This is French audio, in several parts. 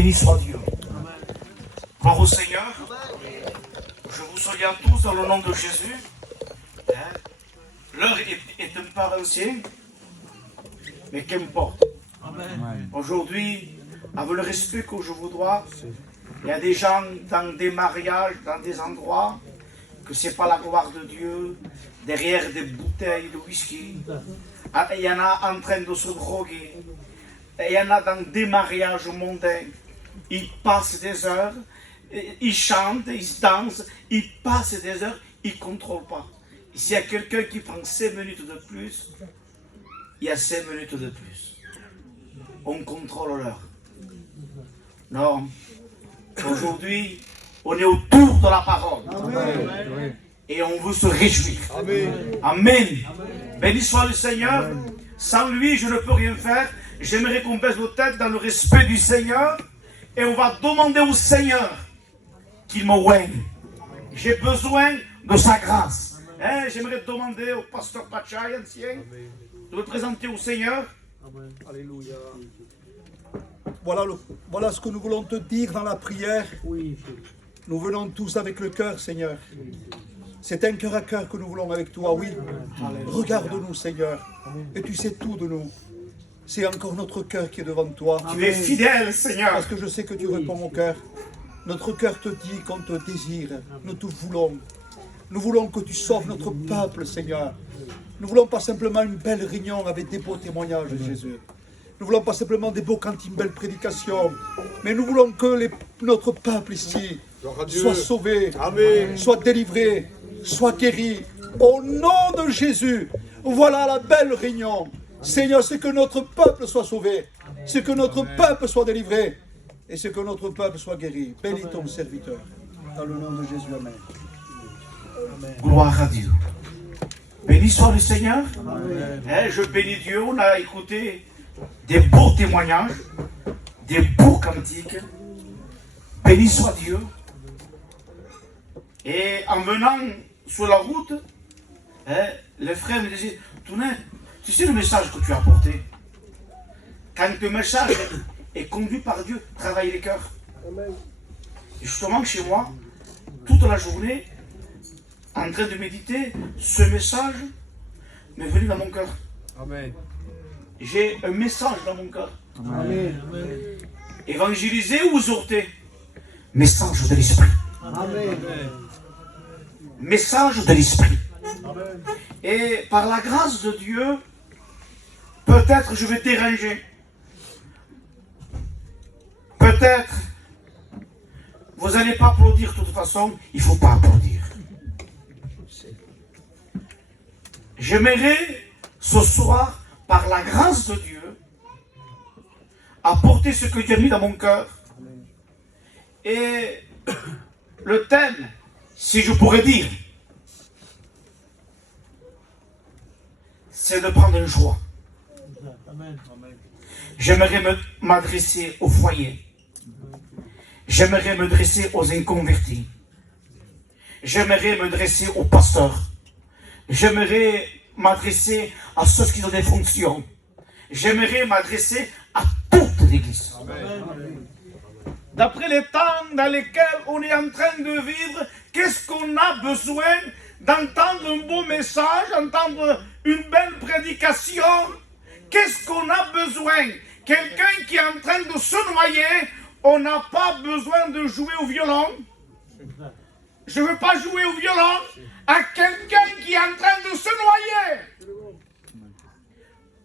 Béni soit Dieu. Gloire au Seigneur. Je vous salue à tous dans le nom de Jésus. L'heure est un peu ancienne, mais qu'importe. Aujourd'hui, avec le respect que je vous dois, il y a des gens dans des mariages, dans des endroits, que ce n'est pas la gloire de Dieu, derrière des bouteilles de whisky. Il y en a en train de se droguer. Il y en a dans des mariages mondains. Ils passent des heures, ils chantent, ils dansent, ils passent des heures, ils ne contrôlent pas. S'il y a quelqu'un qui prend 5 minutes de plus, il y a 5 minutes de plus. On contrôle l'heure. Non. Aujourd'hui, on est autour de la parole. Amen. Et on veut se réjouir. Amen. Amen. Béni soit le Seigneur. Sans lui, je ne peux rien faire. J'aimerais qu'on baisse nos têtes dans le respect du Seigneur. Et on va demander au Seigneur qu'il me oigne. J'ai besoin de sa grâce. Hein, j'aimerais demander au pasteur Pachaï, ancien, de me présenter au Seigneur. Amen. Alléluia. Voilà ce que nous voulons te dire dans la prière. Oui. Nous venons tous avec le cœur, Seigneur. C'est un cœur à cœur que nous voulons avec toi, oui. Regarde-nous, Seigneur. Et tu sais tout de nous. C'est encore notre cœur qui est devant toi. Tu es fidèle, Seigneur. Parce que je sais que tu réponds au cœur. Notre cœur te dit qu'on te désire. Nous te voulons. Nous voulons que tu sauves notre peuple, Seigneur. Nous ne voulons pas simplement une belle réunion avec des beaux témoignages, Jésus. Nous ne voulons pas simplement des beaux cantines, une belle prédication. Mais nous voulons que notre peuple ici soit sauvé, Amen. Soit délivré, soit guéri. Au nom de Jésus, voilà la belle réunion. Seigneur, c'est que notre peuple soit sauvé, c'est que notre peuple soit délivré et c'est que notre peuple soit guéri. Bénis ton serviteur. Dans le nom de Jésus, Amen. Amen. Gloire à Dieu. Béni soit le Seigneur. Je bénis Dieu. On a écouté des beaux témoignages, des beaux cantiques. Béni soit Dieu. Et en venant sur la route, les frères me disaient, Tounet, tu sais le message que tu as apporté. Quand le message est conduit par Dieu, travaille les cœurs. Et justement, chez moi, toute la journée, en train de méditer, ce message m'est venu dans mon cœur. Amen. J'ai un message dans mon cœur. Amen. Évangéliser ou exhorter? Message de l'esprit. Amen. Message de l'esprit. Et par la grâce de Dieu, peut-être je vais déranger. Peut-être vous n'allez pas applaudir de toute façon, il ne faut pas applaudir. J'aimerais ce soir, par la grâce de Dieu, apporter ce que Dieu a mis dans mon cœur. Et le thème, si je pourrais dire, c'est de prendre un choix. J'aimerais m'adresser au foyer. J'aimerais me dresser aux inconvertis. J'aimerais me dresser aux pasteurs. J'aimerais m'adresser à ceux qui ont des fonctions. J'aimerais m'adresser à toute l'Église. D'après les temps dans lesquels on est en train de vivre, qu'est-ce qu'on a besoin d'entendre un beau message, d'entendre une belle prédication? Qu'est-ce qu'on a besoin? Quelqu'un qui est en train de se noyer, on n'a pas besoin de jouer au violon. Je ne veux pas jouer au violon à quelqu'un qui est en train de se noyer.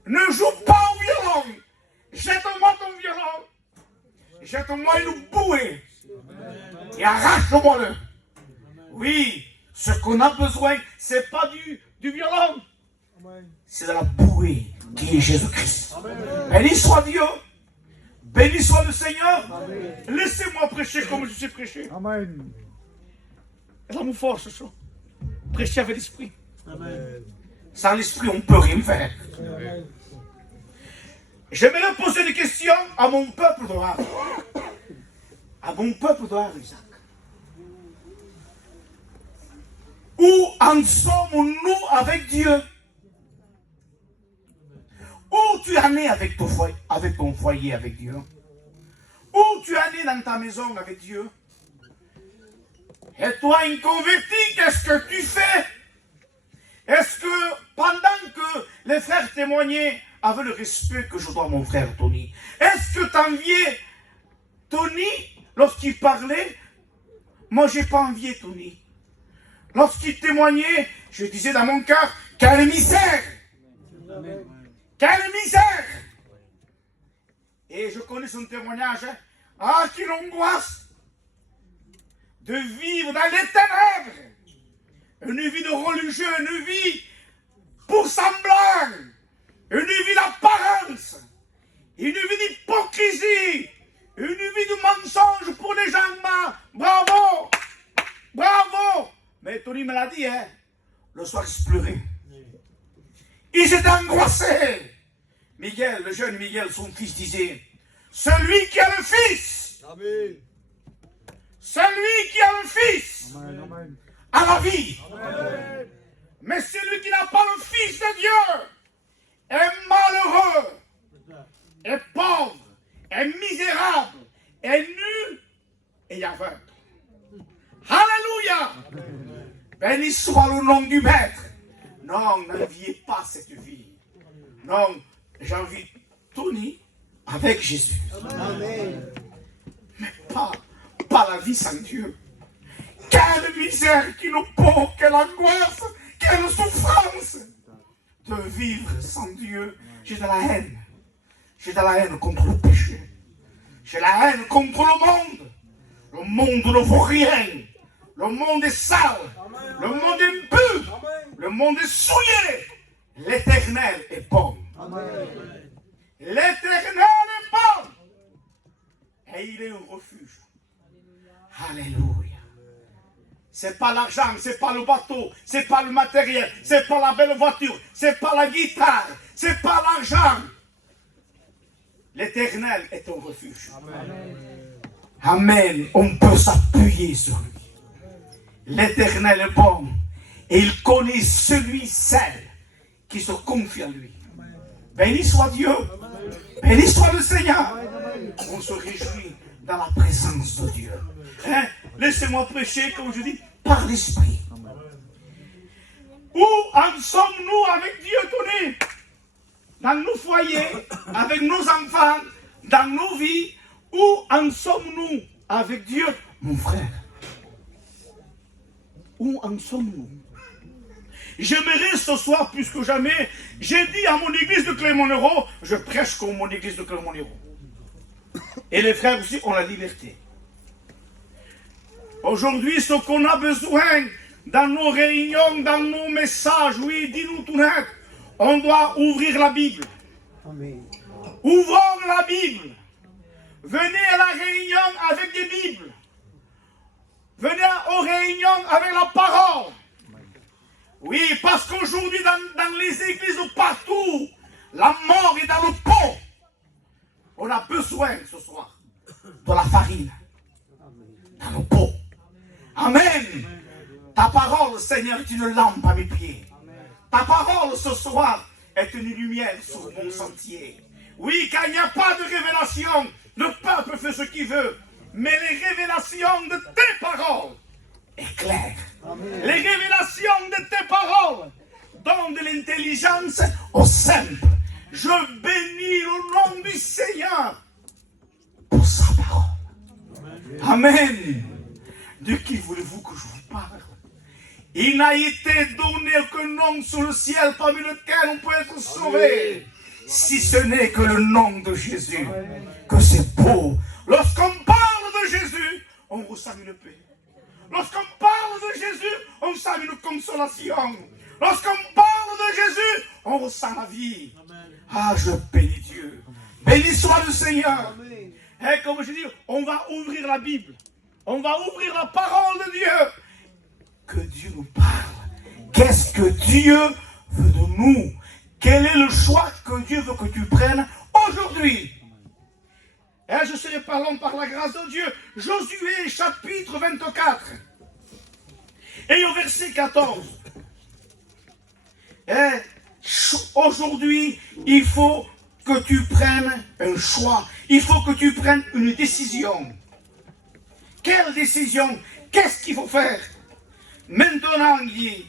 Ne joue pas au violon. Jette-moi ton violon. Jette-moi une bouée. Et arrache-moi-le. Oui, ce qu'on a besoin, ce n'est pas du violon. C'est de la bouée qui est Jésus-Christ. Béni soit Dieu. Béni soit le Seigneur. Laissez-moi prêcher comme je sais prêcher. Amen. Ça me force, ça. Prêcher avec l'esprit. Sans l'esprit, on ne peut rien faire. J'aimerais poser des questions à mon peuple d'Oar. À mon peuple d'Oar, Isaac. Où en sommes-nous avec Dieu? Où tu en es avec ton foyer avec Dieu? Ou tu es né dans ta maison avec Dieu. Et toi, inconverti, qu'est-ce que tu fais? Est-ce que pendant que les frères témoignaient avec le respect que je dois à mon frère Tony, est-ce que tu enviais Tony lorsqu'il parlait? Moi, je n'ai pas envié Tony. Lorsqu'il témoignait, je disais dans mon cœur, quelle misère! Quelle misère! Et je connais son témoignage. Hein? Ah, quelle angoisse de vivre dans les ténèbres. Une vie de religieux, une vie pour semblant, une vie d'apparence, une vie d'hypocrisie, une vie de mensonge pour les gens. Bravo! Bravo! Mais Tony me l'a dit, hein? Le soir, il se pleurait. Il s'était angoissé. Miguel, le jeune Miguel, son fils, disait, celui qui a le fils, Amen. celui qui a le fils, Amen. a la vie. Amen. Mais celui qui n'a pas le fils de Dieu est malheureux, est pauvre, est misérable, est nu et aveugle. Alléluia! Béni soit le nom du Maître. Non, n'enviez pas cette vie. Non, j'envie Tony avec Jésus. Amen. Mais pas la vie sans Dieu. Quelle misère qui nous pond, quelle angoisse, quelle souffrance de vivre sans Dieu. J'ai de la haine. J'ai de la haine contre le péché. J'ai la haine contre le monde. Le monde ne vaut rien. Le monde est sale. Le monde est impur. Le monde est souillé. L'Éternel est bon. L'Éternel est bon. Et il est un refuge. Alléluia. C'est pas l'argent, c'est pas le bateau, c'est pas le matériel, c'est pas la belle voiture, c'est pas la guitare, c'est pas l'argent. L'Éternel est un refuge. Amen. On peut s'appuyer sur lui. L'Éternel est bon et il connaît celui, celle qui se confie à lui. Béni soit Dieu. Béni soit le Seigneur. On se réjouit dans la présence de Dieu. Hein? Laissez-moi prêcher, comme je dis, par l'Esprit. Où en sommes-nous avec Dieu, Tony? Dans nos foyers, avec nos enfants, dans nos vies. Où en sommes-nous avec Dieu, mon frère? Où en sommes-nous? J'aimerais ce soir, plus que jamais, j'ai dit à mon église de Clermont-Lérault, je prêche comme mon église de Clermont-Lérault. Et les frères aussi ont la liberté. Aujourd'hui, ce qu'on a besoin dans nos réunions, dans nos messages, oui, dis-nous tout net, on doit ouvrir la Bible. Amen. Ouvrons la Bible. Venez à la réunion avec des Bibles. Venez aux réunions avec la parole. Oui, parce qu'aujourd'hui, dans les églises partout, la mort est dans le pot. On a besoin ce soir de la farine dans le pot. Amen. Ta parole, Seigneur, est une lampe à mes pieds. Ta parole ce soir est une lumière sur mon sentier. Oui, quand il n'y a pas de révélation, le peuple fait ce qu'il veut. Mais les révélations de tes paroles éclairent. Les révélations de tes paroles donnent de l'intelligence aux simples. Je bénis le nom du Seigneur pour sa parole. Amen. De qui voulez-vous que je vous parle? Il n'a été donné aucun nom sur le ciel parmi lequel on peut être sauvé. Si ce n'est que le nom de Jésus. Que c'est beau. Lorsqu'on parle de Jésus, on ressent une paix. Lorsqu'on parle de Jésus, on sent une consolation. Lorsqu'on parle de Jésus, on ressent la vie. Ah, je bénis Dieu. Béni soit le Seigneur. Et comme je dis, on va ouvrir la Bible. On va ouvrir la parole de Dieu. Que Dieu nous parle. Qu'est-ce que Dieu veut de nous? Quel est le choix que Dieu veut que tu prennes aujourd'hui? Et je serai parlant par la grâce de Dieu. Josué chapitre 24. Et au verset 14. Et aujourd'hui, il faut que tu prennes un choix. il faut que tu prennes une décision. Quelle décision? Qu'est-ce qu'il faut faire? Maintenant, il dit,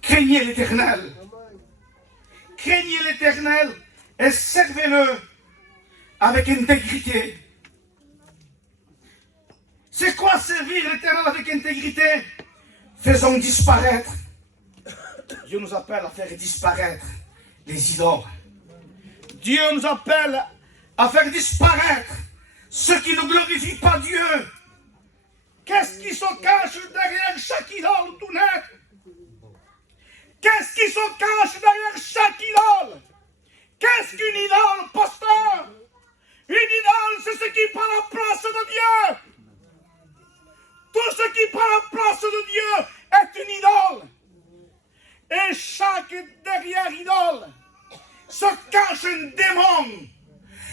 craignez l'Éternel. Craignez l'Éternel et servez-le avec intégrité. C'est quoi servir l'Éternel avec intégrité? Faisons disparaître. Dieu nous appelle à faire disparaître les idoles. Dieu nous appelle à faire disparaître ceux qui ne glorifient pas Dieu. Qu'est-ce qui se cache derrière chaque idole tout net? Qu'est-ce qui se cache derrière chaque idole? Qu'est-ce qu'une idole, pasteur? Une idole, c'est ce qui prend la place de Dieu. Tout ce qui prend la place de Dieu est une idole. Et chaque derrière idole se cache un démon.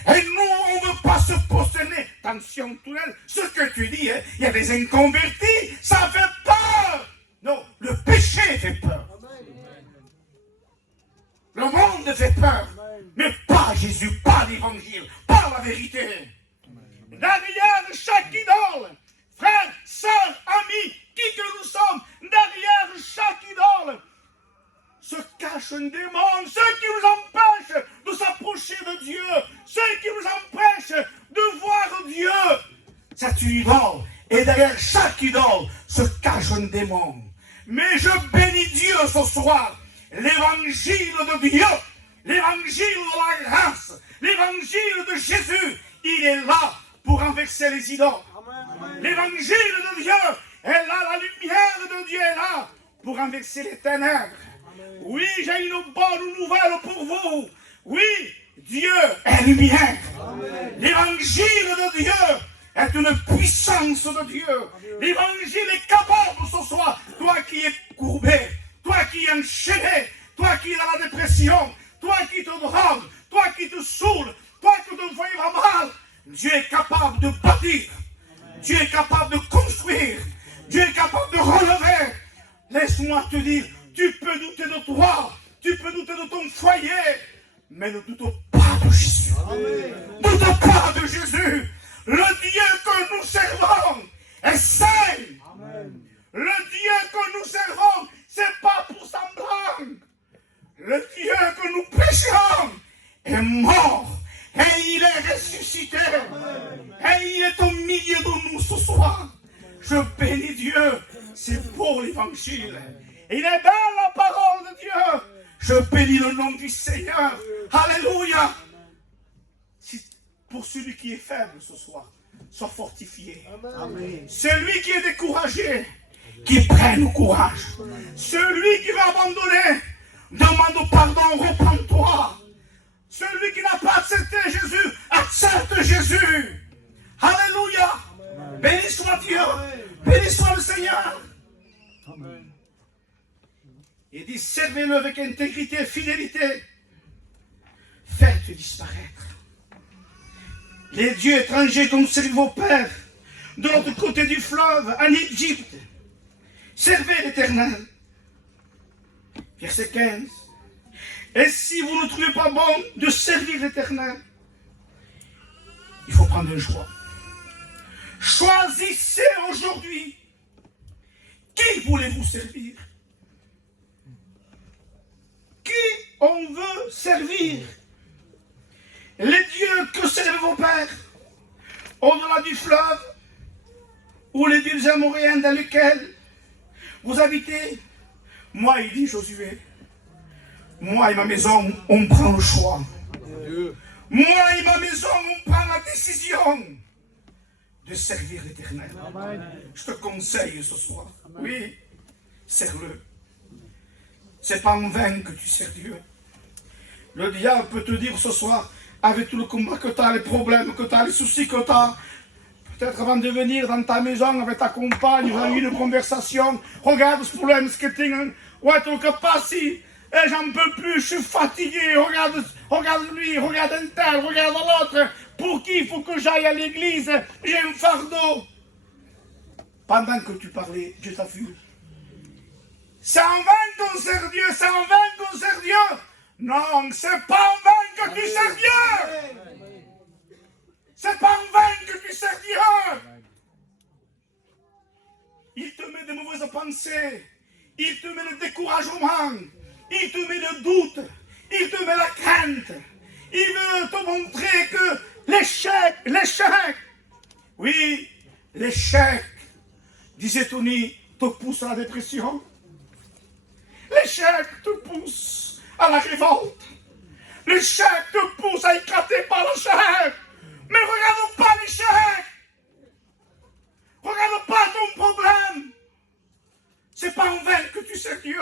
Et nous, on ne veut pas se prosterner. Attention, tout le monde, ce que tu dis, hein, il y a des inconvertis, ça fait peur. Non, le péché fait peur. Le monde fait peur. Mais pas Jésus, pas l'évangile, pas la vérité. Derrière chaque idole, frères, sœurs, amis, qui que nous sommes, derrière chaque idole, se cache un démon, ce qui nous empêche de s'approcher de Dieu, ce qui nous empêche de voir Dieu. C'est une idole. Et derrière chaque idole se cache un démon. Mais je bénis Dieu ce soir. L'évangile de Dieu, l'évangile de la grâce, l'évangile de Jésus, il est là pour renverser les idoles. L'évangile de Dieu est là, la lumière de Dieu est là pour renverser les ténèbres. Oui, j'ai une bonne nouvelle pour vous. Oui, Dieu est lumière. L'évangile de Dieu est une puissance de Dieu. L'évangile est capable ce soir. Toi qui es courbé, toi qui es enchaîné, toi qui es dans la dépression, toi qui te drogues, toi qui te saoules, toi qui te fais mal, Dieu est capable de bâtir. Dieu est capable de construire. Dieu est capable de relever. Laisse-moi te dire, tu peux douter de toi, tu peux douter de ton foyer, mais ne doute pas de Jésus. Ne doute pas de Jésus. Le Dieu que nous servons est saint. Le Dieu que nous servons, c'est pas pour semblant. Le Dieu que nous prêchons est mort et il est ressuscité. Et il est au milieu de nous ce soir. Je bénis Dieu, c'est pour l'évangile. Il est belle la parole de Dieu. Je bénis le nom du Seigneur. Alléluia. Pour celui qui est faible ce soir, sois fortifié. Amen. Celui qui est découragé, qui prenne courage. Celui qui va abandonner, demande pardon, repens-toi. Celui qui n'a pas accepté Jésus, accepte Jésus. Alléluia. Béni soit Dieu. Béni soit le Seigneur. Amen. Il dit, servez-le avec intégrité et fidélité. Faites disparaître les dieux étrangers qu'ont servi vos pères de l'autre côté du fleuve, en Égypte. Servez l'Éternel. Verset 15. Et si vous ne trouvez pas bon de servir l'Éternel, il faut prendre un choix. Choisissez aujourd'hui. Qui voulez-vous servir? Qui on veut servir? Les dieux que servent vos pères au-delà du fleuve, ou les dieux amoréens dans lesquels vous habitez? Moi, il dit Josué, moi et ma maison, on prend le choix. Moi et ma maison, on prend la décision de servir l'Éternel. Je te conseille ce soir. Oui, serve-le. C'est pas en vain que tu sers Dieu. Le diable peut te dire ce soir, avec tout le combat que tu as, les problèmes que tu as, les soucis que tu as, peut-être avant de venir dans ta maison avec ta compagne, vous avez eu une conversation, regarde ce problème, ce que tu as, ouais, tu ne pas si, et j'en peux plus, je suis fatigué, regarde lui, regarde un tel, regarde l'autre, pour qui il faut que j'aille à l'église, j'ai un fardeau. Pendant que tu parlais, Dieu t'a vu. C'est en vain qu'on sert Dieu, c'est en vain qu'on sert Dieu. Non, c'est pas en vain que tu sers Dieu. C'est pas en vain que tu sers Dieu. Il te met de mauvaises pensées. Il te met le découragement. Il te met le doute. Il te met la crainte. Il veut te montrer que l'échec, oui, l'échec, disait Tony, te pousse à la dépression. L'échec te pousse à la révolte. L'échec te pousse à éclater par la chair. Mais regarde pas l'échec. Regarde pas ton problème. C'est pas en vain que tu sers Dieu.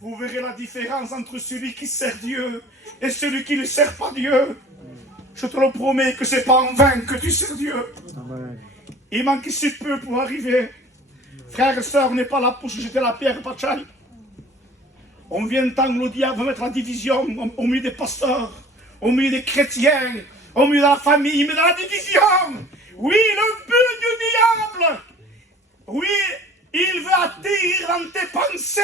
Vous verrez la différence entre celui qui sert Dieu et celui qui ne sert pas Dieu. Je te le promets que c'est pas en vain que tu sers Dieu. Amen. Il manque si peu pour arriver. Frères et sœurs, on n'est pas là pour se jeter la pierre, Pachai. On vient tant le diable mettre la division au milieu des pasteurs, au milieu des chrétiens, au milieu de la famille, mais dans la division. Oui, le but du diable. Oui, il veut atterrir dans tes pensées.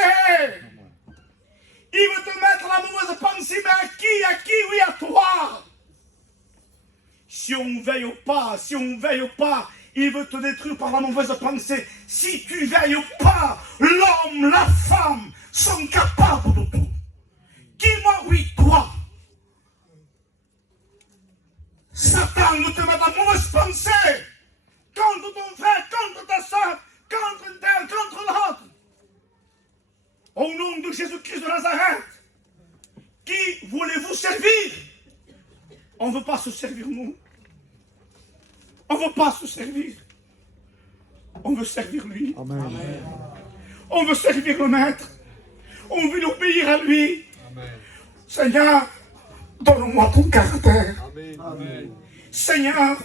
Il veut te mettre la mauvaise pensée, mais à qui? Oui, à toi. Si on ne veille pas, il veut te détruire par la mauvaise pensée. Si tu ne veilles pas, l'homme, la femme sont capables de tout. Dis-moi oui, toi. Satan veut te mettre la mauvaise pensée contre ton frère, contre ta soeur, contre un tel, contre l'autre. Au nom de Jésus-Christ de Nazareth, qui voulez-vous servir? On ne veut pas se servir, nous. On ne veut pas se servir. On veut servir lui. Amen. On veut servir le Maître. On veut obéir à lui. Amen. Seigneur, donne-moi ton caractère. Amen. Seigneur,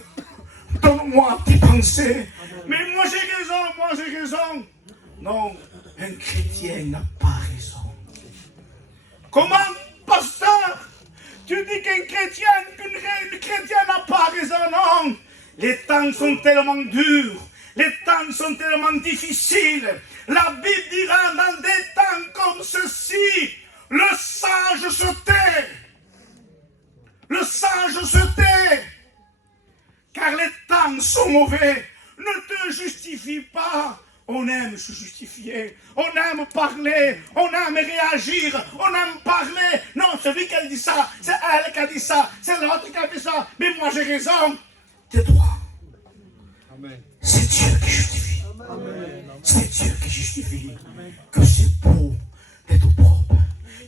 donne-moi tes pensées. Amen. Mais moi j'ai raison. Non, un chrétien n'a pas raison. Comment, pasteur? Tu dis qu'un chrétien n'a pas raison, non. Les temps sont tellement durs, les temps sont tellement difficiles. La Bible dira dans des temps comme ceci, le sage se tait. Le sage se tait. Car les temps sont mauvais. Ne te justifie pas. On aime se justifier, on aime parler, on aime réagir, on aime parler. Non, celui qui a dit ça, c'est elle qui a dit ça, c'est l'autre qui a dit ça. Mais moi j'ai raison. Tais-toi. C'est Dieu qui justifie. Amen. C'est Dieu qui justifie. Amen. Que c'est beau d'être propre.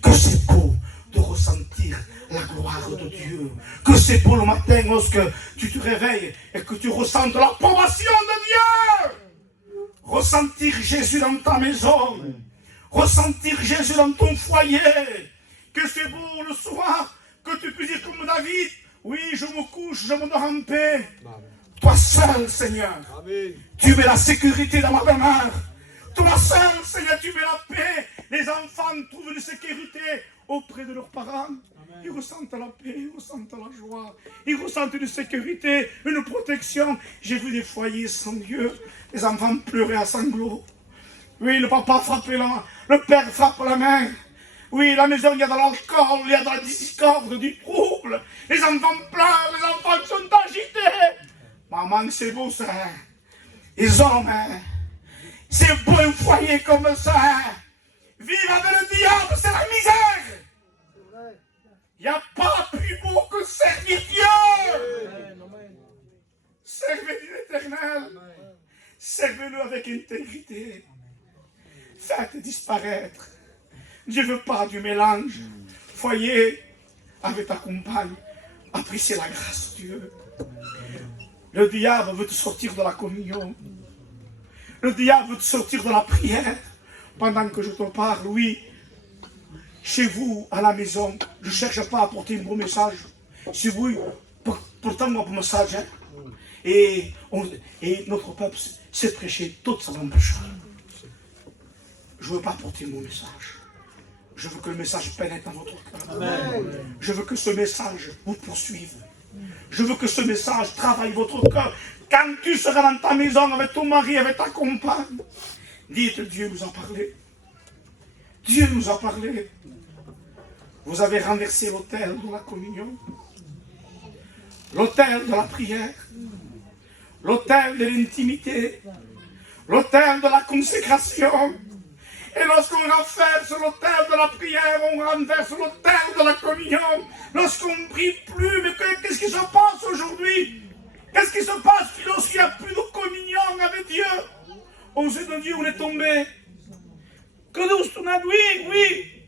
Que c'est beau de ressentir la gloire de Dieu. Que c'est beau le matin lorsque tu te réveilles et que tu ressentes l'approbation de Dieu. Ressentir Jésus dans ta maison. Ressentir Jésus dans ton foyer. Que c'est beau le soir que tu puisses dire comme David, oui, je me couche, je me dors en paix. Toi seul, Seigneur, Amen. Tu mets la sécurité dans ma demeure. Toi seul, Seigneur, tu mets la paix. Les enfants trouvent une sécurité auprès de leurs parents. Amen. Ils ressentent la paix, ils ressentent la joie. Ils ressentent une sécurité, une protection. J'ai vu des foyers sans Dieu. Les enfants pleuraient à sanglots. Oui, le papa frappait la main. Le père frappe la main. Oui, la maison, il y a de l'alcool, il y a de la discorde, du trouble. Les enfants pleurent, les enfants sont agités. Maman, c'est beau ça. Ils ont, c'est beau un foyer comme ça. Vivre avec le diable, c'est la misère. Il n'y a pas plus beau que servir Dieu. Servez l'Éternel. Servez-le avec intégrité. Faites disparaître. Dieu ne veut pas du mélange. Foyer avec ta compagne. Appréciez la grâce de Dieu. Le diable veut te sortir de la communion. Le diable veut te sortir de la prière. Pendant que je te parle, oui, chez vous, à la maison, je ne cherche pas à apporter un beau message. Si oui, pourtant, un bon message. Hein? Et notre peuple sait prêcher toute sa langue pécheur. Je ne veux pas apporter un beau message. Je veux que le message pénètre dans votre cœur. Amen. Je veux que ce message vous poursuive. Je veux que ce message travaille votre cœur. Quand tu seras dans ta maison avec ton mari, avec ta compagne, dites, Dieu nous a parlé. Dieu nous a parlé. Vous avez renversé l'autel de la communion. l'autel de la prière, l'autel de l'intimité, l'autel de la consécration. Et lorsqu'on renverse l'autel de la prière, on renverse l'autel de la communion. Lorsqu'on ne prie plus, mais qu'est-ce qui se passe aujourd'hui? Qu'est-ce qui se passe lorsqu'il n'y a plus de communion avec Dieu? On sait de Dieu, on est tombé. Que nous, oui.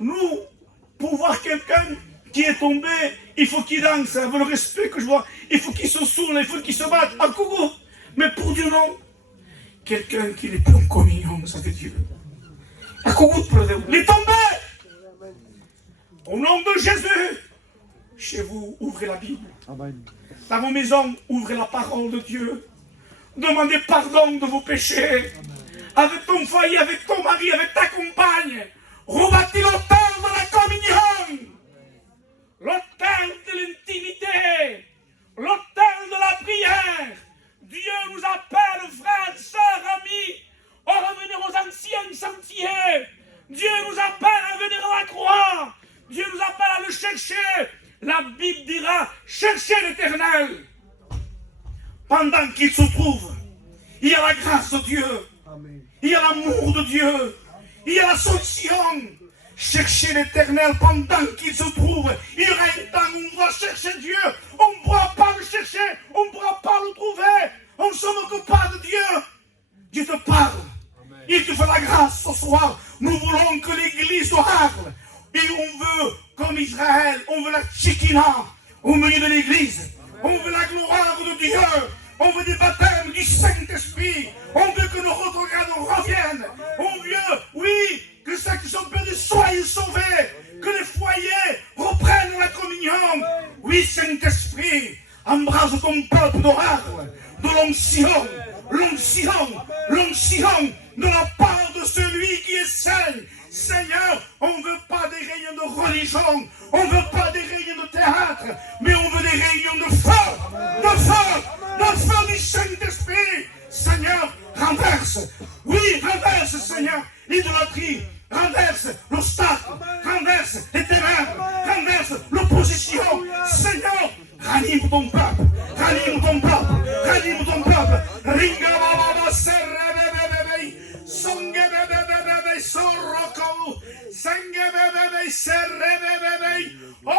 Nous, pour voir quelqu'un qui est tombé, il faut qu'il danse, avec le respect que je vois, il faut qu'il se saoule, il faut qu'il se batte, à coucou. Mais pour Dieu, non. Quelqu'un qui n'est plus en communion avec Dieu. À coucou, il est tombé. Au nom de Jésus, chez vous, ouvrez la Bible. Amen. Dans vos maisons, ouvrez la parole de Dieu. Demandez pardon de vos péchés. Avec ton foyer, avec ton mari, avec ta compagne. Rebâtis l'autel de la communion. L'autel de l'intimité. L'autel de la prière. Dieu nous appelle, frères, sœurs, amis, à revenir aux anciens sentiers. Dieu nous appelle à venir à la croix. Dieu nous appelle à le chercher. La Bible dira, cherchez l'Éternel. Pendant qu'il se trouve, il y a la grâce de Dieu. Amen. Il y a l'amour de Dieu. Il y a la solution. Cherchez l'Éternel pendant qu'il se trouve. Il y aura un temps où on va chercher Dieu. On ne pourra pas le chercher. On ne pourra pas le trouver. On ne se moque pas de Dieu. Dieu te parle. Amen. Il te fait la grâce ce soir. Nous voulons que l'Église parle. Et on veut, comme Israël, on veut la Shekinah au milieu de l'Église. On veut la gloire de Dieu. On veut des baptêmes du Saint-Esprit. On veut que nos retrogrades reviennent. On veut, oui, que ceux qui sont perdus soient sauvés. Que les foyers reprennent la communion. Oui, Saint-Esprit, embrasse ton peuple d'oracle, de l'onction, l'onction de la part de celui qui est saint. Seigneur, on ne veut pas des réunions de religion, on ne veut pas des réunions de théâtre, mais on veut des réunions de feu du Saint-Esprit. Seigneur, renverse, Seigneur, l'idolâtrie, renverse l'obstacle, renverse les ténèbres, renverse l'opposition. Seigneur, ranime ton peuple, Ringa baba serre songe bebe sorroko, sange bebe serre bebe, oh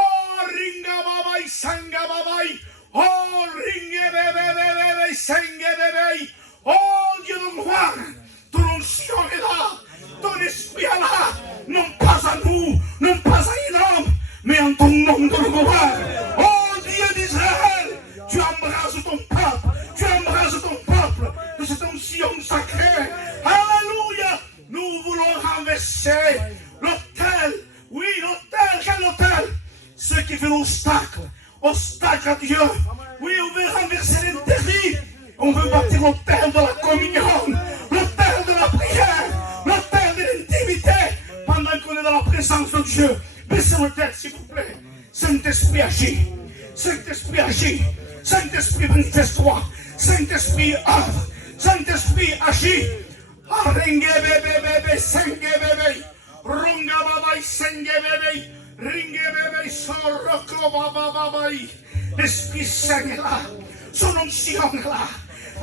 ringa baba sanga baba, oh ringe bebe sange bebe, oh Dieu de gloire, ton onction est là, ton esprit est là, non pas à nous, non pas à un homme, mais en ton nom de gloire. Oh Dieu d'Israël, tu embrasses ton peuple de cette onction sacrée. Alléluia. Nous voulons renverser l'autel. Oui, l'autel, quel autel? Ce qui fait obstacle à Dieu. Oui, on veut renverser l'interdit. On veut bâtir l'autel de la communion, l'autel de la prière, l'autel de l'intimité. Pendant qu'on est dans la présence de Dieu, baissez vos têtes, s'il vous plaît. Saint-Esprit agit. Saint-Esprit agit. Saint-Esprit manifeste-toi. Saint-Esprit œuvre. Saint-Esprit agit. Ringe bebe senge bebe. Runga baba senge bebe. Ringe bebe soroko baba baba. L'Esprit Saint est là. Son onction est là.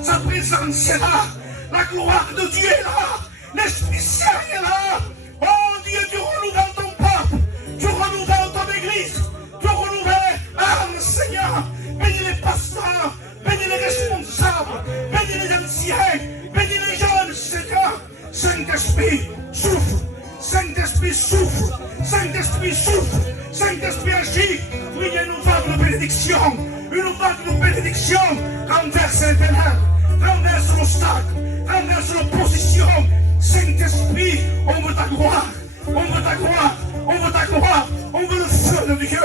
Sa présence est là. La gloire de Dieu est là. L'Esprit Saint est là. Oh Dieu, tu renouvelles ton peuple. Tu renouvelles ton église. Tu renouvelles l'âme, Seigneur. Bénis les pasteurs. Bénis les responsables. Bénis les anciens. Bénis les jeunes, Seigneur. Saint-Esprit, souffle. Saint-Esprit souffle. Saint-Esprit souffle. Saint-Esprit agit. Oui, il y a une vague de bénédiction. Une vague de bénédiction. Renverse les ténèbres. Renverse l'obstacle. Renverse l'opposition. Saint-Esprit, on veut ta gloire. On veut ta gloire. On veut ta gloire. On veut le feu de Dieu.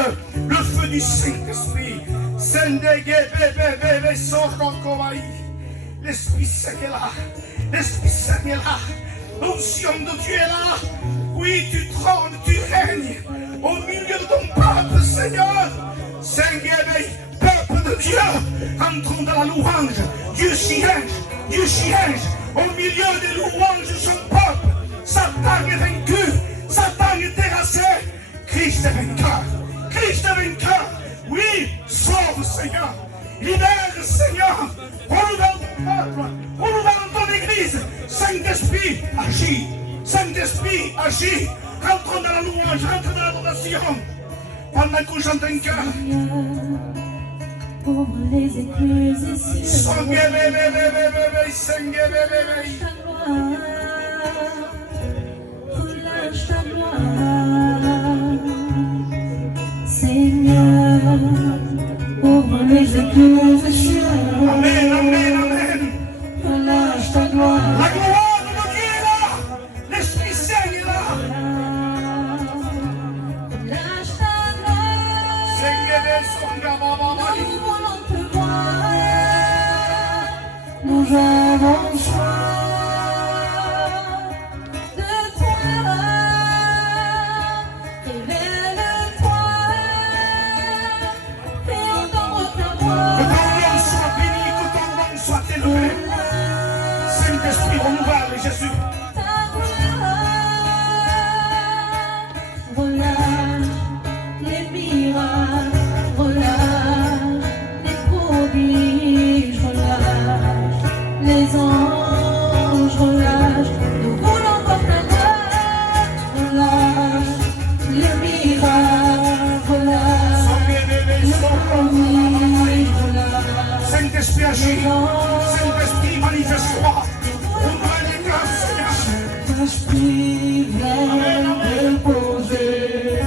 Le feu du Saint-Esprit. L'Esprit Saint est là. L'Esprit Saint est là. L'onction de Dieu est là. Oui, tu trônes, tu règnes au milieu de ton peuple, Seigneur. Seigneur, peuple de Dieu, entrons dans la louange. Dieu siège. Au milieu des louanges de son peuple. Satan est vaincu. Satan est terrassé. Christ est vainqueur. Oui, sors Seigneur. Libère, Seigneur. Renouvelle ton peuple. Renouvelle ton église. Saint-Esprit, agis. Saint-Esprit, agis. Rentre dans la louange, rentre dans l'adoration. Pendant qu'on chante un cœur. Ouvre les écluses des cieux. Sangue, bébé, sangue, bébé. Relâche ta gloire, Seigneur, ouvre les écluses des cieux. Amen, amen, amen. Relâche ta gloire, La gloire de notre Dieu est là. L'Esprit Saint est là. relâche ta gloire. Nous voulons te voir, nous avons soif de toi. Révèle-toi et entends ta Que voix. ton nom soit béni, que ton nom soit élevé. Saint-Esprit, renouvelle Jésus. Ta gloire, relâche les miracles, relâche les prodiges, relâche les anges, relâche. Nous voulons voir ta gloire, relâche les miracles, relâche les prodiges, relâche. Saint-Esprit, agis. Saint-Esprit, manifeste-toi. Ouvre les cœurs, Seigneur. L'esprit vient déposer,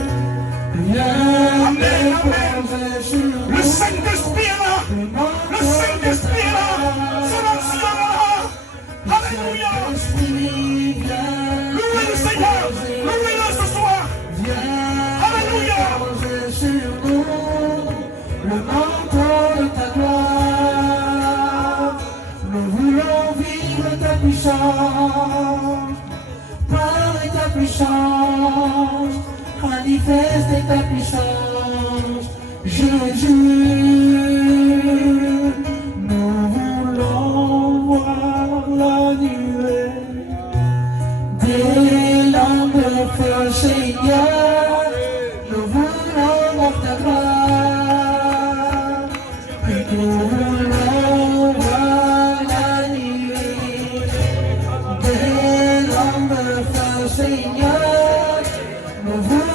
vient déposer sur Le Saint-Esprit est là. Le Saint-Esprit est là. Son ancien est là. Alléluia. l'esprit vient Louez le Seigneur. Louez-le ce soir. Alléluia. déposer sur nous le manteau de ta gloire. Nous voulons vivre ta puissance, parler ta puissance, manifester ta puissance. Jésus, nous voulons voir la nuée des lampes de feu, Seigneur. Nous voulons voir ta gloire, et nous voulons voir la nuée des lampes de feu, Seigneur. Nous voulons